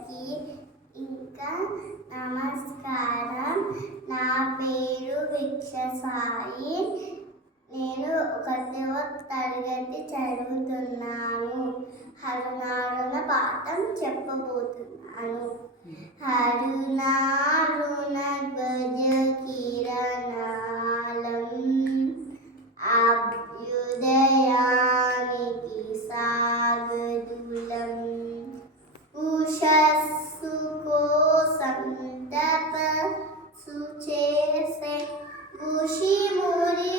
అందరికీ ఇంకా నమస్కారం. నా పేరు విక్షసాయి. నేను 1వ తరగతి చదువుతున్నాను. హరునారుణ పాఠం చెప్పబోతున్నాను. హరునారుణ ధ్వజ కిరణాలం అభ్యుదయానికి సాగదులం ఉషస్సు కోసం తపస్సు చేసే ఋషి ముని